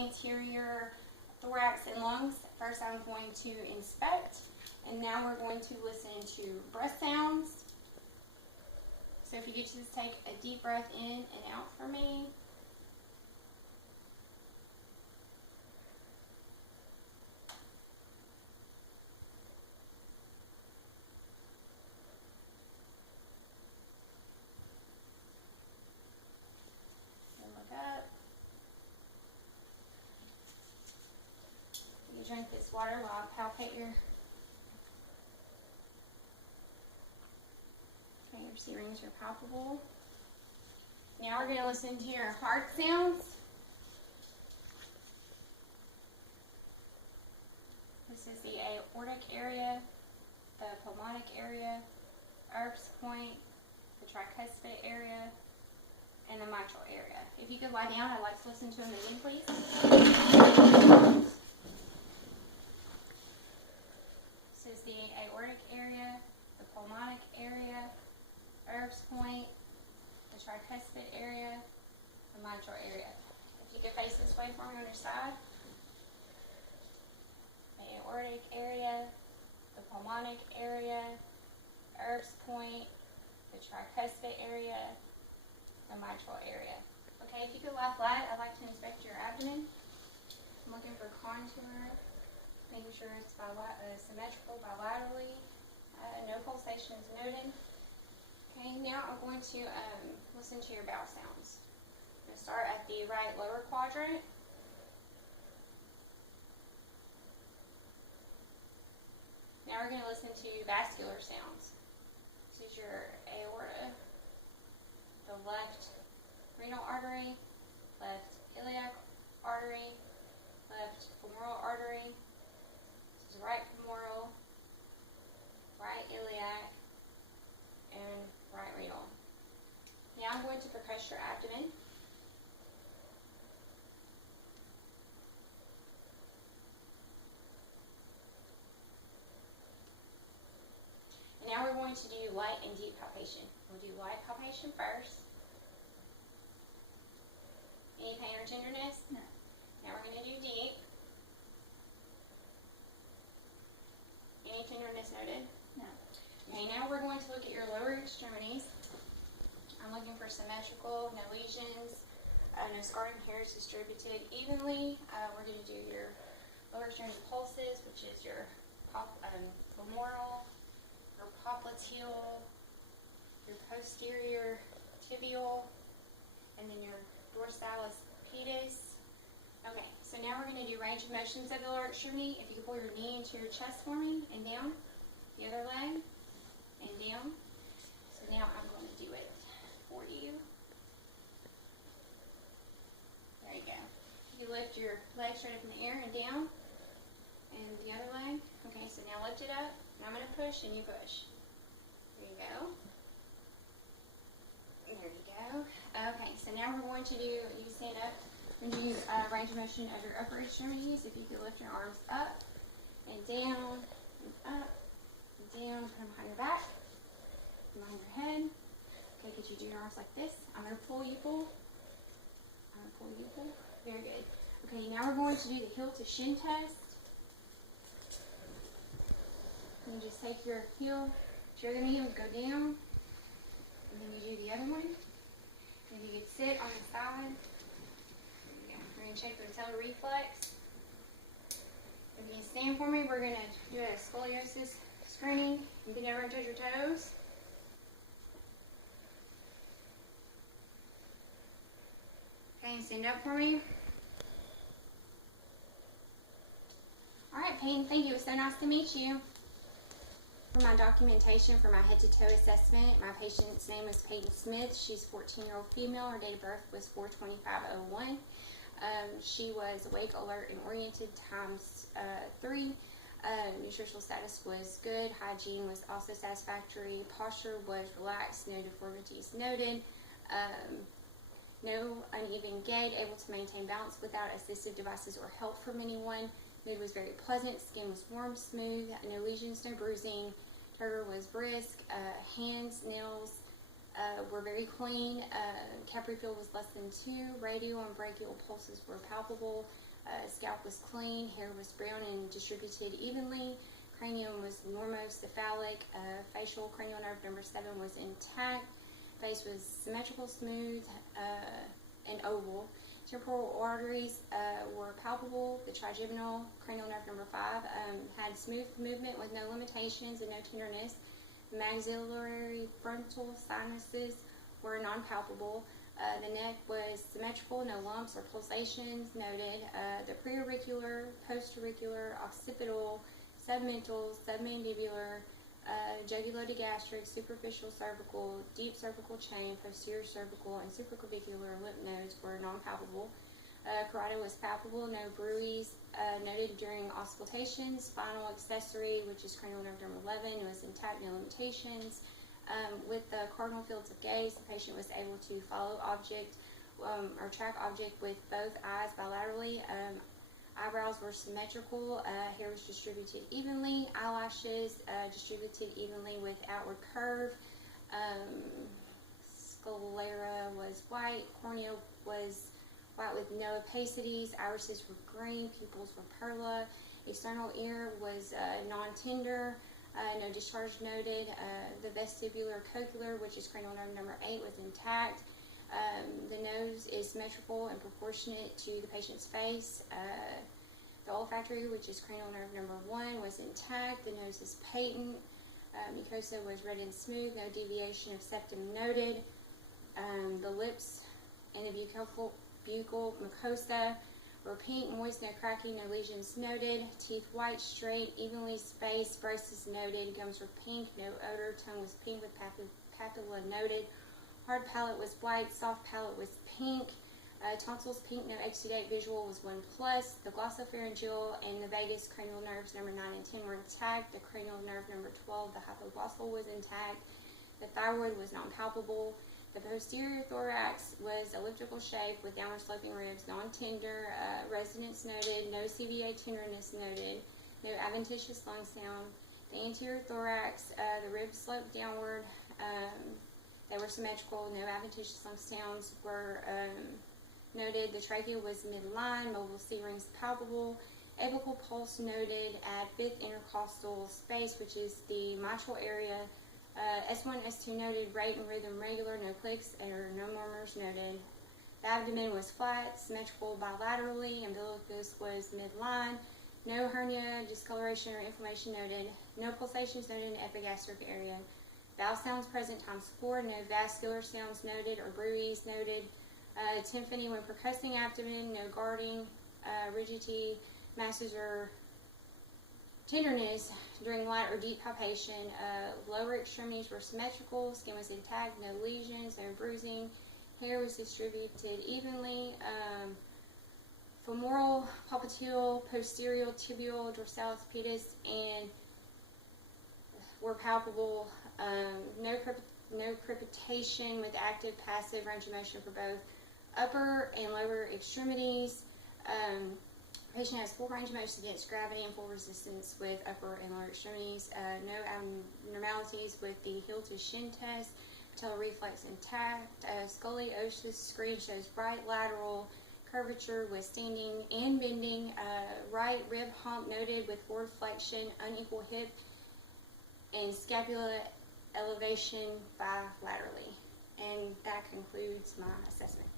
anterior thorax and lungs. First I'm going to inspect, and now we're going to listen to breath sounds. So if you could just take a deep breath in and out for me. And look up. You drink this water while I palpate your C-rings are palpable. Now we're going to listen to your heart sounds. This is the aortic area, the pulmonic area, Erb's point, the tricuspid area, and the mitral area. If you could lie down, I'd like to listen to them again, please. This is the aortic area, the pulmonic area, Erb's point, the tricuspid area, the mitral area. If you could face this way for me on your side. The aortic area, the pulmonic area, Erb's point, the tricuspid area, the mitral area. Okay, if you could lie flat, I'd like to inspect your abdomen. I'm looking for contour, making sure it's symmetrical bilaterally. No pulsation is noted. Okay, now I'm going to listen to your bowel sounds. I'm going to start at the right lower quadrant. Now we're going to listen to vascular sounds. This is your aorta, the left renal artery, left iliac artery, left femoral artery. This is right femoral, right iliac, and right renal. Now I'm going to percuss your abdomen. And now we're going to do light and deep palpation. We'll do light palpation first. Any pain or tenderness? No. Now we're going to do deep. Any tenderness noted? No. Okay, now we're going to look at your lower extremities. I'm looking for symmetrical, no lesions, no scarring hairs distributed evenly. We're going to do your lower extremity pulses, which is your femoral, your popliteal, your posterior tibial, and then your dorsalis pedis. Okay, so now we're going to do range of motions of the lower extremity. If you could pull your knee into your chest for me and down, the other leg, and down. So now I'm going to do it for you. There you go. You lift your leg straight up in the air and down, and the other leg. Okay, so now lift it up, and I'm going to push, and you push. There you go. There you go. Okay, so now we're going to do, you stand up, and do range of motion of your upper extremities. If you could lift your arms up, and down, and up, and down, put them behind your back, behind your head. Okay, could you do your arms like this? I'm going to pull, you pull. I'm going to pull, you pull. Very good. Okay, now we're going to do the heel to shin test. And you just take your heel, your other knee will go down, and then you do the other one. And you can sit on the side. There you go. We're going to check the patellar reflex. If you can stand for me, we're going to do a scoliosis screening. You can never touch your toes. Okay, and stand up for me. Alright, Peyton, thank you. It was so nice to meet you. For my documentation for my head-to-toe assessment, my patient's name is Peyton Smith. She's a 14-year-old female. Her date of birth was 4/25/01. She was awake, alert, and oriented times 3. Nutritional status was good. Hygiene was also satisfactory. Posture was relaxed. No deformities noted. No uneven gait. Able to maintain balance without assistive devices or help from anyone. Mood was very pleasant. Skin was warm, smooth. No lesions, no bruising. Turgor was brisk. Hands, nails, were very clean. Capillary field was less than 2. Radial and brachial pulses were palpable. Scalp was clean. Hair was brown and distributed evenly. Cranium was normocephalic. Facial cranial nerve number 7 was intact. Face was symmetrical, smooth, and oval. Temporal arteries were palpable. The trigeminal cranial nerve number 5 had smooth movement with no limitations and no tenderness. Maxillary frontal sinuses were non-palpable. The neck was symmetrical, no lumps or pulsations noted. The preauricular, postauricular, occipital, submental, submandibular, jugulogastric, superficial cervical, deep cervical chain, posterior cervical, and supraclavicular lymph nodes were non-palpable. Carotid was palpable, no bruits noted during auscultation. Spinal accessory, which is cranial nerve number 11, was intact, no limitations. With the cardinal fields of gaze, the patient was able to follow object or track object with both eyes bilaterally. Eyebrows were symmetrical, hair was distributed evenly, eyelashes distributed evenly with outward curve. Sclera was white, cornea was white with no opacities, irises were green, pupils were perla, external ear was non-tender, no discharge noted. The vestibular cochlear, which is cranial nerve number 8, was intact. The nose is symmetrical and proportionate to the patient's face. The olfactory, which is cranial nerve number 1, was intact. The nose is patent. Mucosa was red and smooth, no deviation of septum noted. The lips and the buccal mucosa were pink, moist, no cracking, no lesions noted. Teeth white, straight, evenly spaced, braces noted. Gums were pink, no odor. Tongue was pink with papilla noted. Hard palate was white, soft palate was pink. Tonsils pink, no exudate. Visual was 1+. The glossopharyngeal and the vagus cranial nerves number 9 and 10 were intact. The cranial nerve number 12, the hypoglossal, was intact. The thyroid was non-palpable. The posterior thorax was elliptical shape with downward sloping ribs, non-tender, resonance noted, no CVA tenderness noted, no adventitious lung sound. The anterior thorax, the ribs sloped downward, they were symmetrical, no adventitious lung sounds were noted. The trachea was midline, mobile C-rings palpable, apical pulse noted at 5th intercostal space, which is the mitral area. S1, S2 noted, rate and rhythm regular, no clicks or no murmurs noted. The abdomen was flat, symmetrical bilaterally, umbilicus was midline, no hernia, discoloration or inflammation noted, no pulsations noted in the epigastric area. Vowel sounds present ×4, no vascular sounds noted or bruits noted. Tympany when percussing abdomen, no guarding, rigidity, masses or tenderness during light or deep palpation. Lower extremities were symmetrical, skin was intact, no lesions, no bruising, hair was distributed evenly. Femoral, popliteal, posterior, tibial, dorsalis pedis, and were palpable. No crepitation with active, passive range of motion for both upper and lower extremities. Patient has full range of motion against gravity and full resistance with upper and lower extremities. No abnormalities with the heel to shin test. Patellar reflex intact. Scoliosis screen shows right lateral curvature with standing and bending. Right rib hump noted with forward flexion, unequal hip, and scapula elevation bilaterally. And that concludes my assessment.